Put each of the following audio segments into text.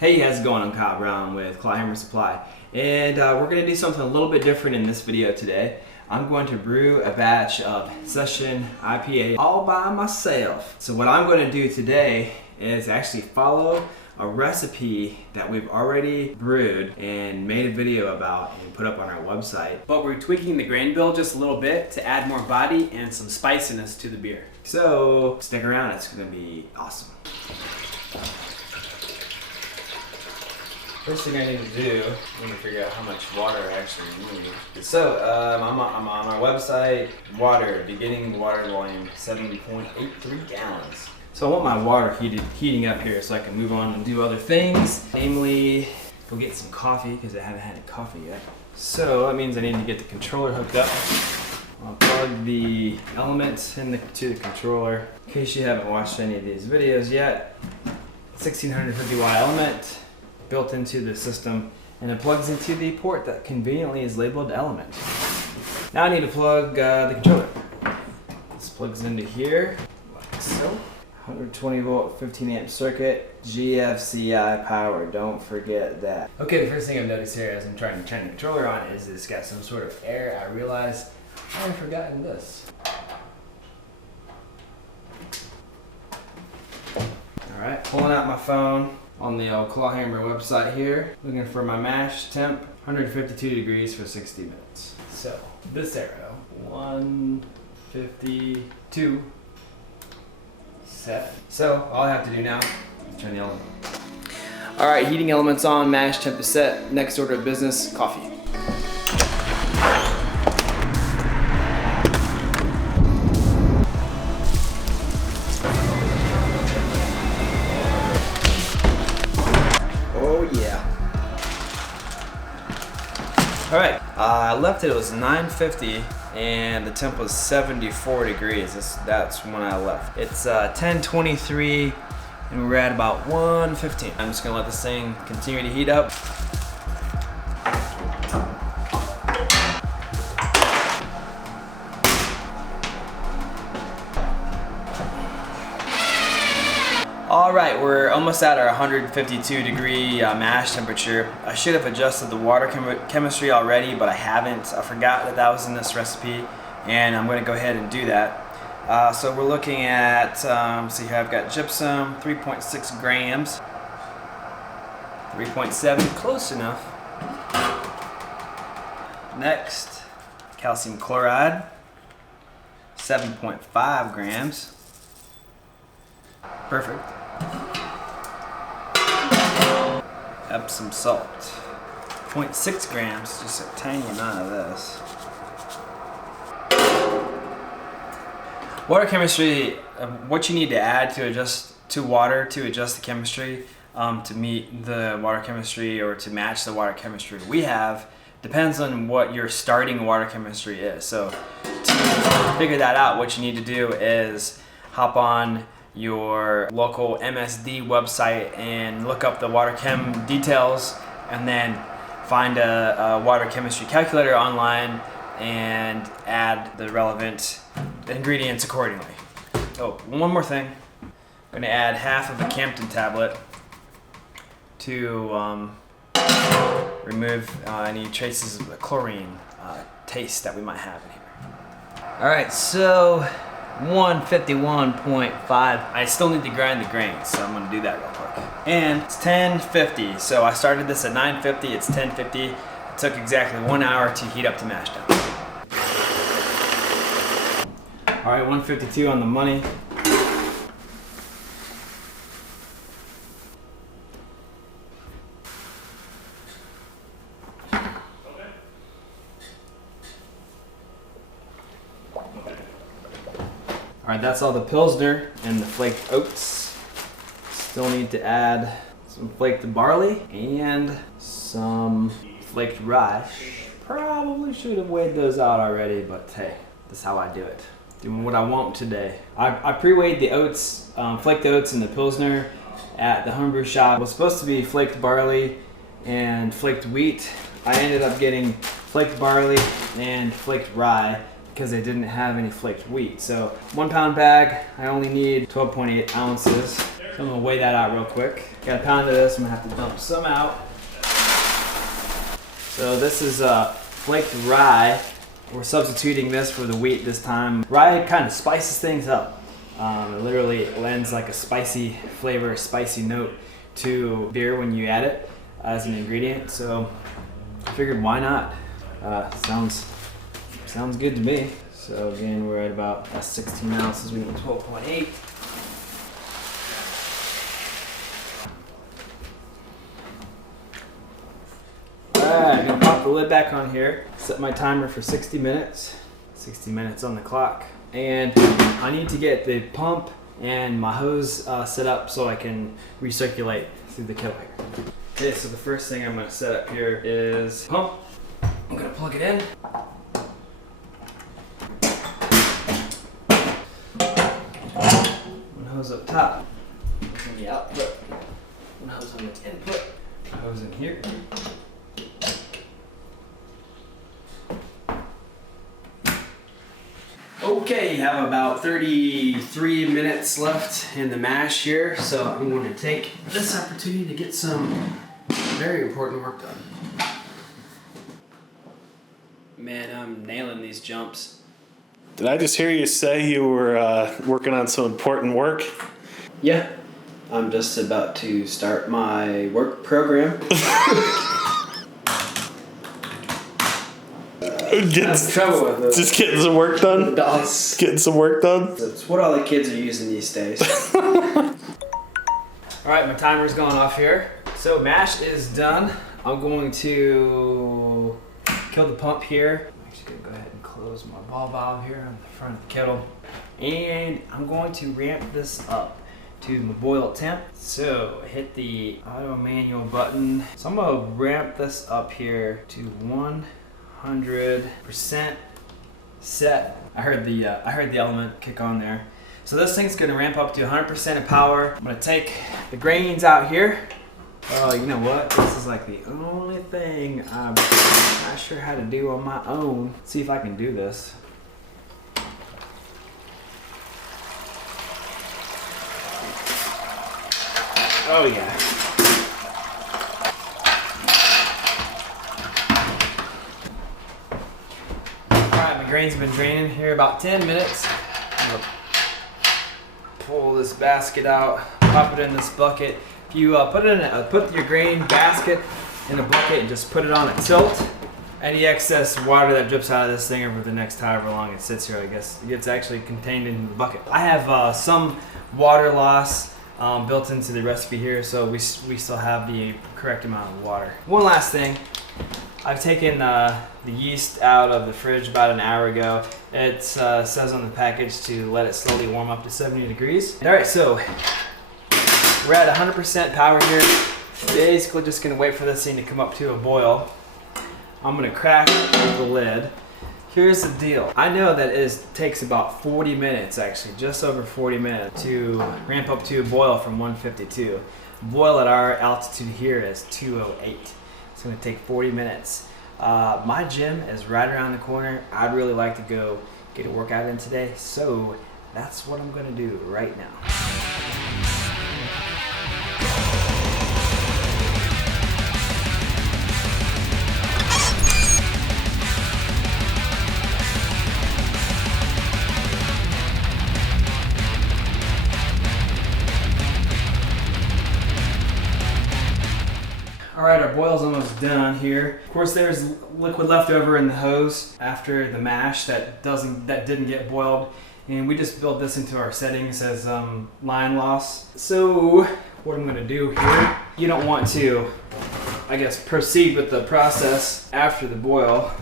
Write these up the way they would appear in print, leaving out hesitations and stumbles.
Hey, how's it going? I'm Kyle Brown with Hammer Supply, and we're going to do something a little bit different in this video today. I'm going to brew a batch of Session IPA all by myself. So what I'm going to do today is actually follow a recipe that we've already brewed and made a video about and put up on our website. But we're tweaking the grain bill just a little bit to add more body and some spiciness to the beer. So stick around, it's going to be awesome. First thing I need to do, I'm going to figure out how much water I actually need. So, I'm on our website, water, beginning water volume, 7.83 gallons. So I want my water heating up here so I can move on and do other things. Namely, go get some coffee, because I haven't had any coffee yet. So that means I need to get the controller hooked up. I'll plug the elements to the controller. In case you haven't watched any of these videos yet, 1650 watt element built into the system, and it plugs into the port that conveniently is labeled element. Now I need to plug the controller. This plugs into here, like so. 120 volt, 15 amp circuit, GFCI power, don't forget that. Okay, the first thing I've noticed here as I'm trying to turn the controller on is it's got some sort of error. I realized I've forgotten this. Alright, pulling out my phone on the old Clawhammer website here, looking for my mash temp, 152 degrees for 60 minutes. So, this arrow, 152, set. So, all I have to do now is turn the element on. Alright, heating elements on, mash temp is set. Next order of business, coffee. Alright, I left it was 9:50 and the temp was 74 degrees. That's when I left. It's 10:23 and we're at about 1:15. I'm just gonna let this thing continue to heat up. Alright, we're almost at our 152 degree mash temperature. I should have adjusted the water chemistry already, but I haven't. I forgot that was in this recipe, and I'm going to go ahead and do that. So we're looking at, see here I've got gypsum, 3.6 grams, 3.7, close enough. Next, calcium chloride, 7.5 grams. Perfect. Epsom salt, 0.6 grams, just a tiny amount of this. Water chemistry, what you need to add to adjust the chemistry to meet the water chemistry or to match the water chemistry we have depends on what your starting water chemistry is. So to figure that out, what you need to do is hop on your local MSD website and look up the water chem details, and then find a water chemistry calculator online and add the relevant ingredients accordingly. Oh, one more thing. I'm going to add half of a Campton tablet to remove any traces of the chlorine taste that we might have in here. Alright, so 151.5. I still need to grind the grains, so I'm going to do that real quick. And it's 10:50, so I started this at 9:50, it's 10:50. It took exactly 1 hour to heat up to mash temp. Alright, 152 on the money. Alright, that's all the Pilsner and the flaked oats. Still need to add some flaked barley and some flaked rye. Probably should have weighed those out already, but hey, that's how I do it. Doing what I want today. I pre-weighed the oats, flaked oats and the Pilsner at the homebrew shop. It was supposed to be flaked barley and flaked wheat. I ended up getting flaked barley and flaked rye because they didn't have any flaked wheat. So 1 pound bag, I only need 12.8 ounces. So I'm gonna weigh that out real quick. Got a pound of this, I'm gonna have to dump some out. So this is flaked rye. We're substituting this for the wheat this time. Rye kind of spices things up. It literally lends like a spicy flavor, a spicy note to beer when you add it as an ingredient. So I figured why not? Sounds good to me. So again, we're at about 16 ounces. We need 12.8. Alright, I'm gonna pop the lid back on here. Set my timer for 60 minutes. 60 minutes on the clock. And I need to get the pump and my hose set up so I can recirculate through the kettle here. Okay, so the first thing I'm gonna set up here is pump. I'm gonna plug it in. One hose up top. On the output. One hose on the input. Hose in here. Okay, you have about 33 minutes left in the mash here, so I'm going to take this opportunity to get some very important work done. Man, I'm nailing these jumps. Did I just hear you say you were working on some important work? Yeah, I'm just about to start my work program. Trouble with it. Just getting some work done? Getting some work done? That's what all the kids are using these days. Alright, my timer's going off here. So mash is done. I'm going to kill the pump here. I'm actually going to go ahead and close my ball valve here on the front of the kettle. And I'm going to ramp this up to my boil temp. So hit the auto manual button. So I'm going to ramp this up here to 100% set. I heard the element kick on there. So this thing's gonna ramp up to 100% of power. I'm gonna take the grains out here. Oh, you know what? This is like the only thing I'm not sure how to do on my own. Let's see if I can do this. Oh yeah. Grains have been draining here about 10 minutes. I'm gonna pull this basket out, pop it in this bucket. If you put your grain basket in a bucket and just put it on a tilt, any excess water that drips out of this thing over the next however long it sits here, I guess, it gets actually contained in the bucket. I have some water loss built into the recipe here, so we still have the correct amount of water. One last thing. I've taken the yeast out of the fridge about an hour ago. It says on the package to let it slowly warm up to 70 degrees. All right, so we're at 100% power here. Basically just gonna wait for this thing to come up to a boil. I'm gonna crack the lid. Here's the deal. I know that it takes about 40 minutes, actually, just over 40 minutes to ramp up to a boil from 152. Boil at our altitude here is 208. It's gonna take 40 minutes. My gym is right around the corner. I'd really like to go get a workout in today, so that's what I'm gonna do right now. All right, our boil's almost done here. Of course, there's liquid left over in the hose after the mash that didn't get boiled, and we just built this into our settings as line loss. So what I'm gonna do here, you don't want to, I guess, proceed with the process after the boil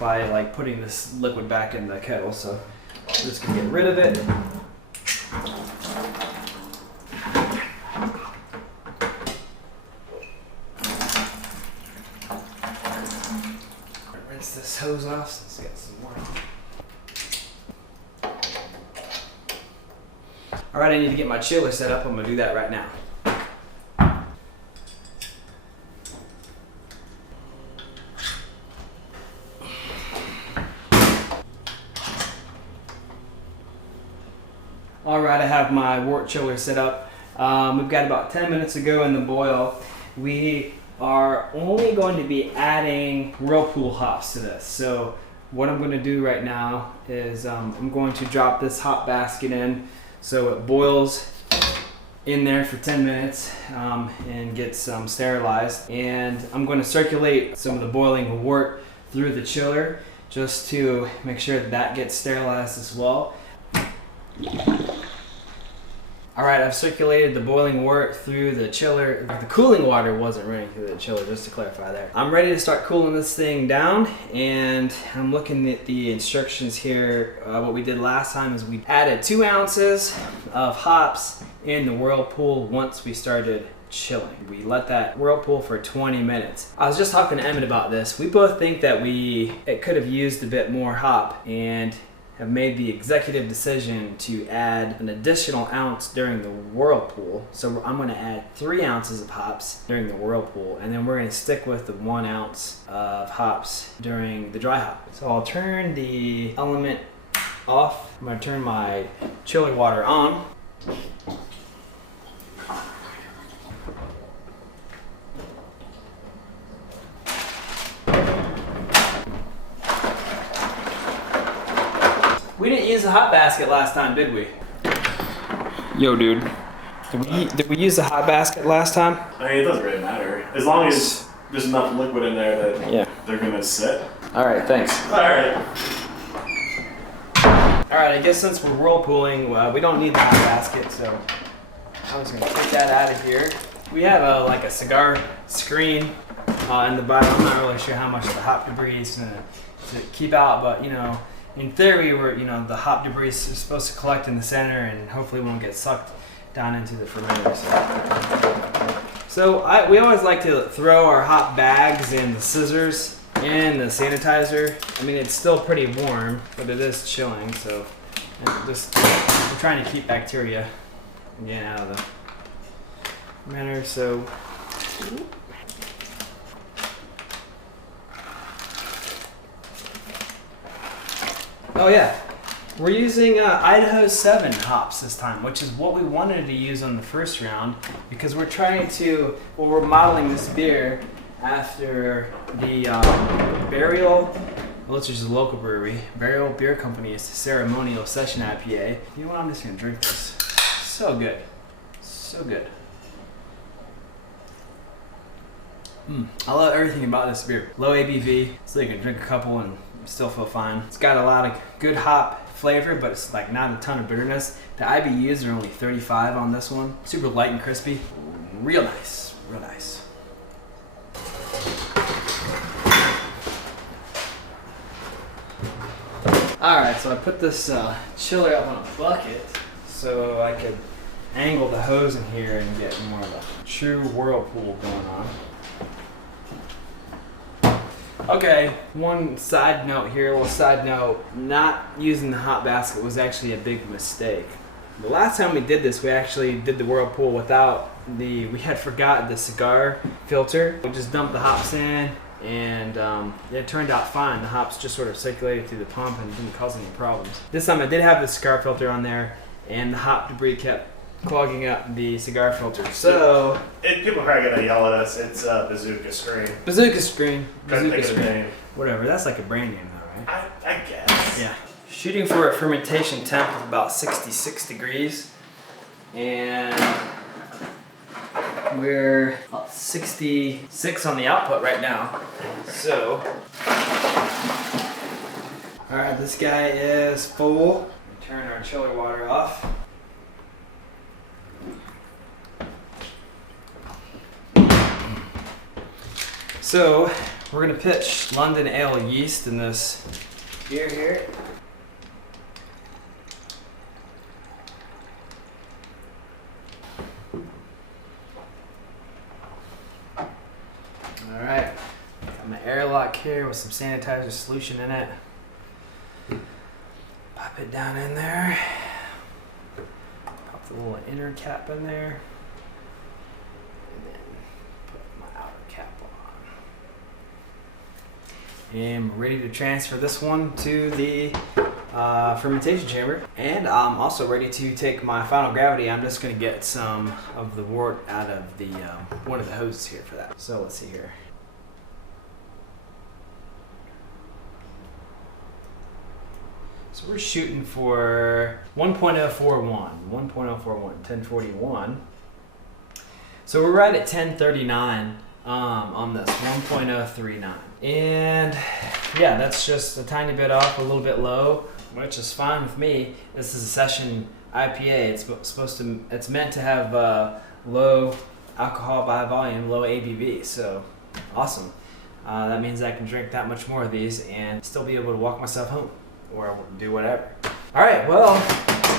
by like putting this liquid back in the kettle. So I'm just gonna get rid of it. Rinse this hose off so it's got some more. All right, I need to get my chiller set up. I'm gonna do that right now. All right, I have my wort chiller set up. We've got about 10 minutes to go in the boil. We are only going to be adding whirlpool hops to this. So what I'm going to do right now is I'm going to drop this hop basket in so it boils in there for 10 minutes and gets sterilized. And I'm going to circulate some of the boiling wort through the chiller just to make sure that that gets sterilized as well. All right, I've circulated the boiling wort through the chiller. The cooling water wasn't running through the chiller, just to clarify there. I'm ready to start cooling this thing down, and I'm looking at the instructions here. What we did last time is we added 2 ounces of hops in the whirlpool once we started chilling. We let that whirlpool for 20 minutes. I was just talking to Emmett about this. We both think that it could have used a bit more hop, and have made the executive decision to add an additional ounce during the whirlpool. So I'm going to add 3 ounces of hops during the whirlpool, and then we're going to stick with the 1 ounce of hops during the dry hop. So I'll turn the element off. I'm going to turn my chiller water on. We didn't use the hot basket last time, did we? Yo, dude. Did we use the hot basket last time? I mean, it doesn't really matter. As long as there's enough liquid in there that they're gonna sit. All right, thanks. All right. All right, I guess since we're whirlpooling, we don't need the hot basket, so I'm just gonna take that out of here. We have like a cigar screen in the bottom. I'm not really sure how much of the hop debris is gonna keep out, but you know, in theory, the hop debris is supposed to collect in the center and hopefully won't get sucked down into the fermenter. So we always like to throw our hop bags and the scissors in the sanitizer. I mean, it's still pretty warm, but it is chilling, so we're trying to keep bacteria getting out of the fermenter. So oh yeah, we're using Idaho 7 hops this time, which is what we wanted to use on the first round because we're we're modeling this beer after the Burial, which is a local brewery, Burial Beer Company's Ceremonial Session IPA. You know what, I'm just gonna drink this. So good, so good. I love everything about this beer. Low ABV, so you can drink a couple and still feel fine. It's got a lot of good hop flavor, but it's like not a ton of bitterness. The IBUs are only 35 on this one. Super light and crispy. Real nice, real nice. All right, so I put this chiller up on a bucket so I could angle the hose in here and get more of a true whirlpool going on. Okay, one side note here, a little side note, not using the hot basket was actually a big mistake. The last time we did this, we actually did the whirlpool without we had forgotten the cigar filter. We just dumped the hops in and it turned out fine. The hops just sort of circulated through the pump and didn't cause any problems. This time I did have the cigar filter on there and the hop debris kept clogging up the cigar filter. So People are probably gonna yell at us. It's Bazooka Screen. Bazooka Screen. Couldn't Bazooka think of the Screen. name. Whatever. That's like a brand name though, right? I guess. Yeah. Shooting for a fermentation temp of about 66 degrees. And we're about 66 on the output right now. So, all right, this guy is full. Turn our chiller water off. So we're gonna pitch London Ale yeast in this beer here. All right, got my airlock here with some sanitizer solution in it. Pop it down in there. Pop the little inner cap in there. And then put my outer cap And we're ready to transfer this one to the fermentation chamber. And I'm also ready to take my final gravity. I'm just gonna get some of the wort out of the one of the hoses here for that. So let's see here. So we're shooting for 1.041, 1041. So we're right at 1039 on this, 1.039. And yeah, that's just a tiny bit off, a little bit low, which is fine with me. This is a session IPA. It's meant to have low alcohol by volume, low ABV. So awesome. That means I can drink that much more of these and still be able to walk myself home or do whatever. All right, well,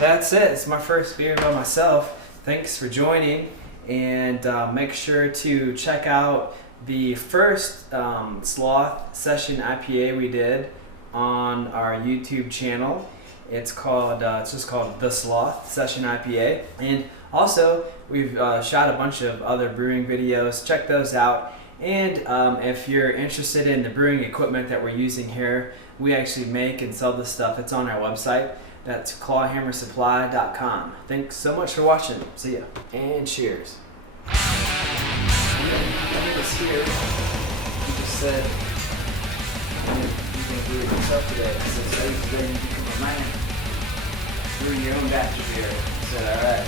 that's it. It's my first beer by myself. Thanks for joining, and make sure to check out the first Sloth Session IPA we did on our YouTube channel. It's just called The Sloth Session IPA. And also, we've shot a bunch of other brewing videos. Check those out. And if you're interested in the brewing equipment that we're using here, we actually make and sell this stuff. It's on our website. That's clawhammersupply.com. Thanks so much for watching. See ya. And cheers. Here, you just said you're going to do it yourself today. I said, so today you become a man. Brewing your own batch of beer. I said, all right.